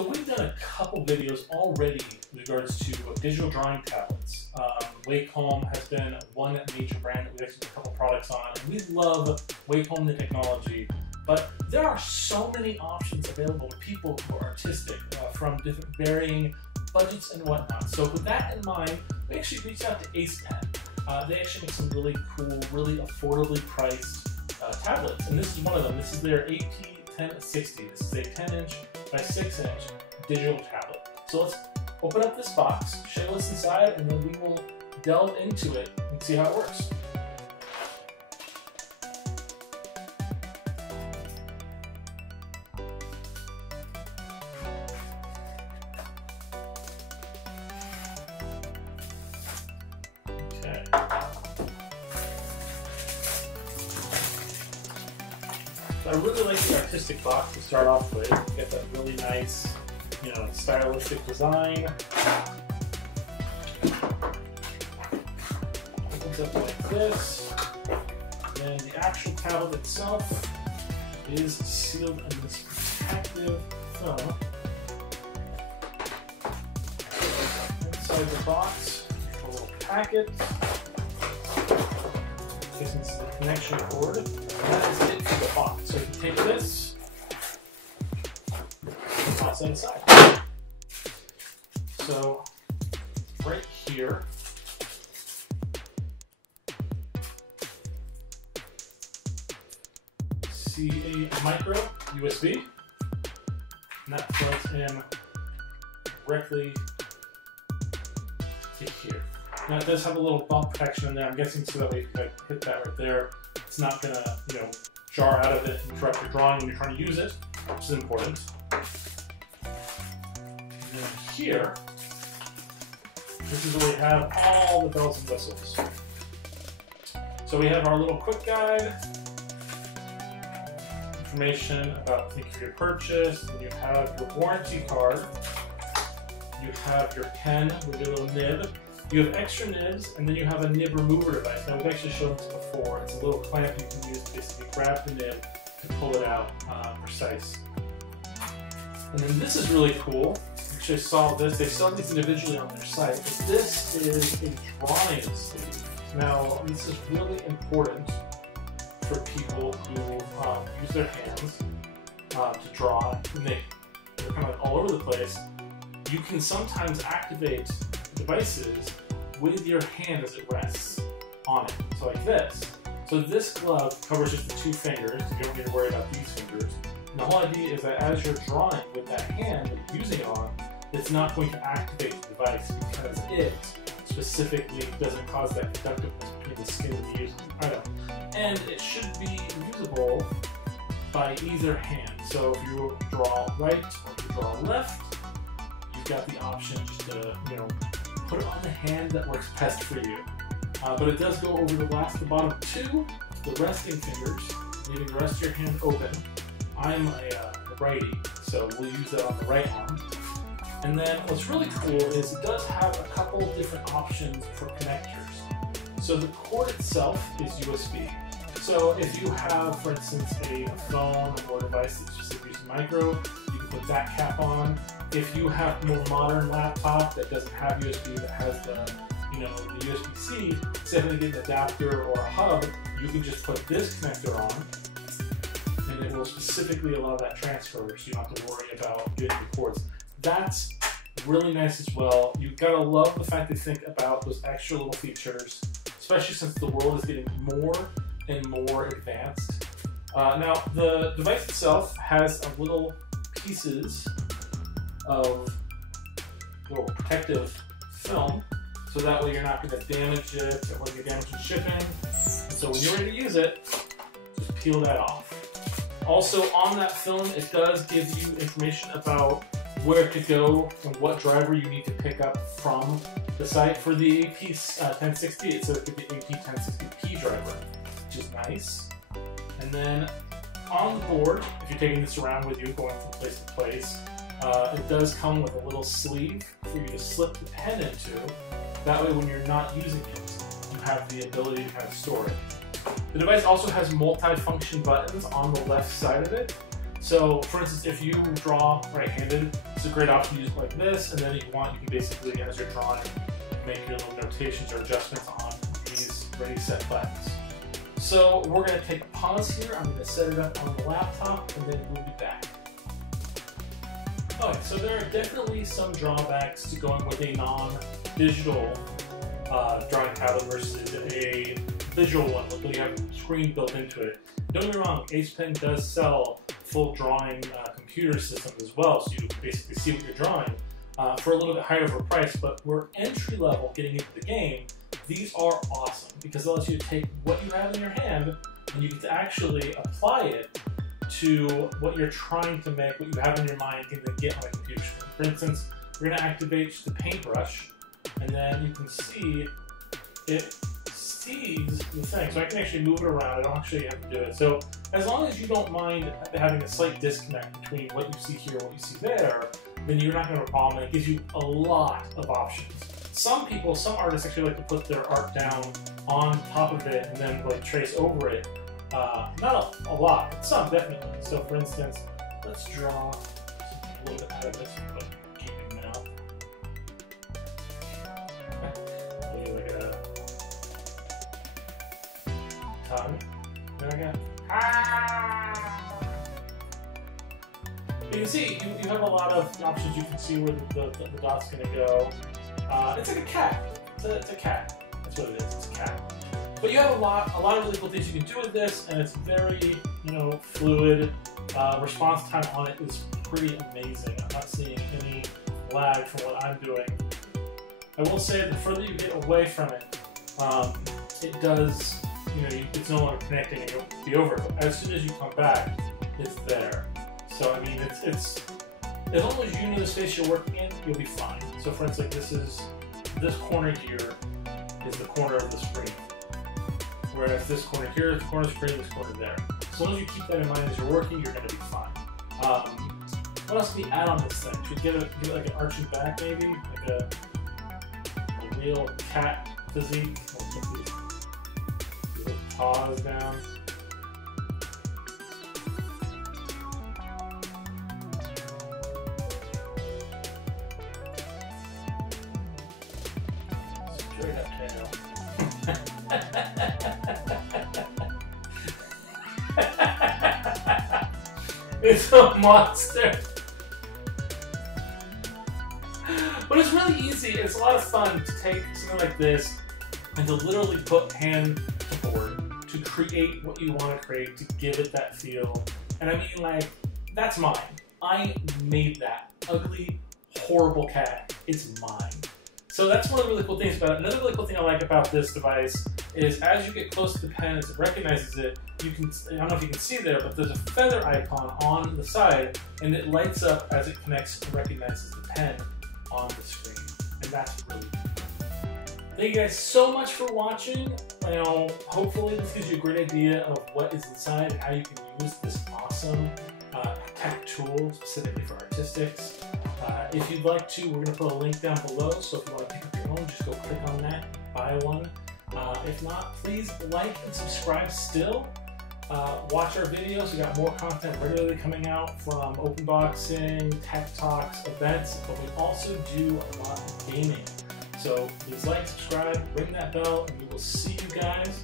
So we've done a couple videos already with regards to digital drawing tablets. Wacom has been one major brand that we've actually done a couple products on. And we love Wacom, the technology, but there are so many options available to people who are artistic from different varying budgets and whatnot. So with that in mind, we actually reached out to AcePen. They actually make some really cool, really affordably priced tablets, and this is one of them. This is their AP1060. This is a 10-inch by 6-inch digital tablet. So let's open up this box, show you what's inside, and then we will delve into it and see how it works. Okay. So I really like the artistic box to start off with. You get that really nice, stylistic design. Opens up like this. And then the actual tablet itself is sealed in this protective film. Inside the box, a little packet. This is the connection cord. And that is it for the box. So you can take this and toss it inside. So right here, see a micro USB, and that plugs in directly to here. Now it does have a little bump protection in there. I'm guessing so that way if you hit that right there, it's not gonna, jar out of it and interrupt your drawing when you're trying to use it, which is important. And then here, this is where we have all the bells and whistles. So we have our little quick guide, information about thank you for your purchase, and you have your warranty card, you have your pen with your little nib, you have extra nibs, and then you have a nib remover device. Now we've actually shown this before. It's a little clamp you can use to basically grab the nib to pull it out precise. And then this is really cool. Actually, I saw this. They sell these individually on their site, but this is a drawing sleeve. Now, this is really important for people who use their hands to draw, and they're kind of like all over the place. You can sometimes activate devices with your hand as it rests on it. So like this. So this glove covers just the 2 fingers. You don't need to worry about these fingers. And the whole idea is that as you're drawing with that hand that you're using it on, it's not going to activate the device because it specifically doesn't cause that conductiveness between the skin and the using item. And it should be usable by either hand. So if you draw right or if you draw left, you've got the option just to, put it on the hand that works best for you. But it does go over the bottom 2, the resting fingers, leaving the rest of your hand open. I'm a righty, so we'll use that on the right arm. And then what's really cool is it does have a couple different options for connectors. So the cord itself is USB. So if you have, for instance, a phone or device that's just a using micro, you can put that cap on. If you have a more modern laptop that doesn't have USB, that has the USB-C, instead of getting an adapter or a hub, you can just put this connector on, and it will specifically allow that transfer, so you don't have to worry about getting the cords. That's really nice as well. You've got to love the fact they think about those extra little features, especially since the world is getting more and more advanced. Now, the device itself has a little pieces of little protective film, so that way you're not going to damage it or get damage in shipping. And so when you're ready to use it, just peel that off. Also on that film, it does give you information about where to go and what driver you need to pick up from the site. For the AP1060, it says get the AP1060P driver, which is nice. And then on the board, if you're taking this around with you, going from place to place, it does come with a little sleeve for you to slip the pen into. That way when you're not using it, you have the ability to store it. The device also has multi-function buttons on the left side of it. So, for instance, if you draw right-handed, it's a great option to use it like this, and then if you want, you can basically, as you're drawing, make your little notations or adjustments on these ready set buttons. So we're going to take a pause here. I'm going to set it up on the laptop, and then we'll be back. Okay, so there are definitely some drawbacks to going with a non-digital drawing tablet versus a visual one, where you have a screen built into it. Don't get me wrong, AcePen does sell full drawing computer systems as well, so you basically see what you're drawing for a little bit higher of a price, but we're entry level getting into the game. These are awesome because it allows you to take what you have in your hand and you get to actually apply it to what you're trying to make, what you have in your mind, and then get on a computer screen. For instance, we're going to activate the paintbrush, and then you can see it sees the thing. So I can actually move it around. I don't actually have to do it. So as long as you don't mind having a slight disconnect between what you see here and what you see there, then you're not going to have a problem. It gives you a lot of options. Some people, some artists actually like to put their art down on top of it and then like trace over it. Not a lot, but some definitely. So for instance, let's draw a little bit out of this, but keeping mouth. Maybe like a tongue. There we go. You can see you have a lot of options. You can see where the dot's going to go. It's like a cat. It's a cat. That's what it is. It's a cat. But you have a lot of really cool things you can do with this, and it's very, fluid. Response time on it is pretty amazing. I'm not seeing any lag from what I'm doing. I will say the further you get away from it, it does, it's no longer connecting and you'll be over it. But as soon as you come back, it's there. So I mean, it's as long as you know the space you're working in, you'll be fine. So for instance, this corner here is the corner of the screen. Whereas this corner here is the corner of the screen, this corner there. As long as you keep that in mind as you're working, you're going to be fine. What else can we add on this thing? Should we give it like an arching back maybe? Like a real cat physique? We'll put these paws down. Straight up tail. It's a monster. But it's really easy. It's a lot of fun to take something like this and to literally put hand to board to create what you want to create, to give it that feel. And I mean, like, that's mine. I made that ugly, horrible cat. It's mine. So that's one of the really cool things about it. Another really cool thing I like about this device is as you get close to the pen, as it recognizes it, you can, I don't know if you can see there, but there's a feather icon on the side, and it lights up as it connects and recognizes the pen on the screen. And that's really cool. Thank you guys so much for watching. Hopefully this gives you a great idea of what is inside and how you can use this awesome tech tool specifically for artistics. If you'd like to, we're going to put a link down below, so if you want to pick up your own, just go click on that, buy one. If not, please like and subscribe still. Watch our videos. We got more content regularly coming out from open boxing, tech talks, events, but we also do a lot of gaming. So please like, subscribe, ring that bell, and we will see you guys